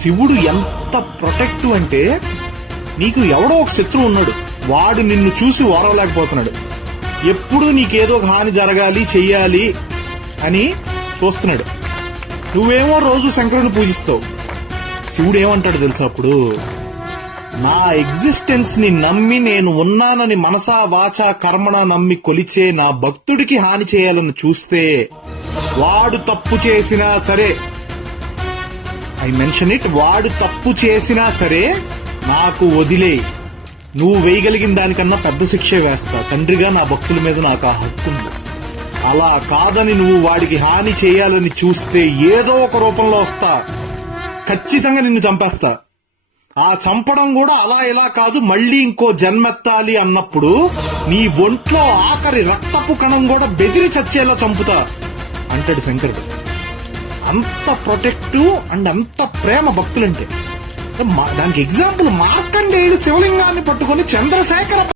శివుడు ఎంత ప్రొటెక్టివ్ అంటే, నీకు ఎవడో ఒక శత్రువు ఉన్నాడు, వాడు నిన్ను చూసి ఓరవలేకపోతున్నాడు, ఎప్పుడూ నీకేదో ఒక హాని జరగాలి చెయ్యాలి అని చూస్తున్నాడు. నువ్వేమో రోజు శంకరుని పూజిస్తావు. శివుడు ఏమంటాడు తెలుసా అప్పుడు? నా ఎగ్జిస్టెన్స్ ని నమ్మి నేను ఉన్నానని మనసా వాచా కర్మణ నమ్మి కొలిచే నా భక్తుడికి హాని చేయాలని చూస్తే వాడు తప్పు చేసినా సరే, ఐ మెన్షన్ ఇట్, వాడు తప్పు చేసినా సరే నాకు వదిలే, నువ్వు వేయగలిగిన దానికన్నా పెద్ద శిక్ష వేస్తా. తండ్రిగా నా భక్తుల మీద నాకు ఆ హక్కు ఉంది. అలా కాదని నువ్వు వాడికి హాని చేయాలని చూస్తే ఏదో ఒక రూపంలో వస్తా, ఖచ్చితంగా నిన్ను చంపేస్తా. ఆ చంపడం కూడా అలా ఇలా కాదు, మళ్ళీ ఇంకో జన్మెత్తాలి అన్నప్పుడు నీ ఒంట్లో ఆఖరి రక్తపు కణం కూడా బెదిరి చచ్చేలా చంపుతా అంటాడు శంకరుడు. అంత ప్రొటెక్టివ్ అండ్ అంత ప్రేమ భక్తులంటే. దానికి ఎగ్జాంపుల్ మార్కండేయుడు శివలింగాన్ని పట్టుకుని చంద్రశేఖర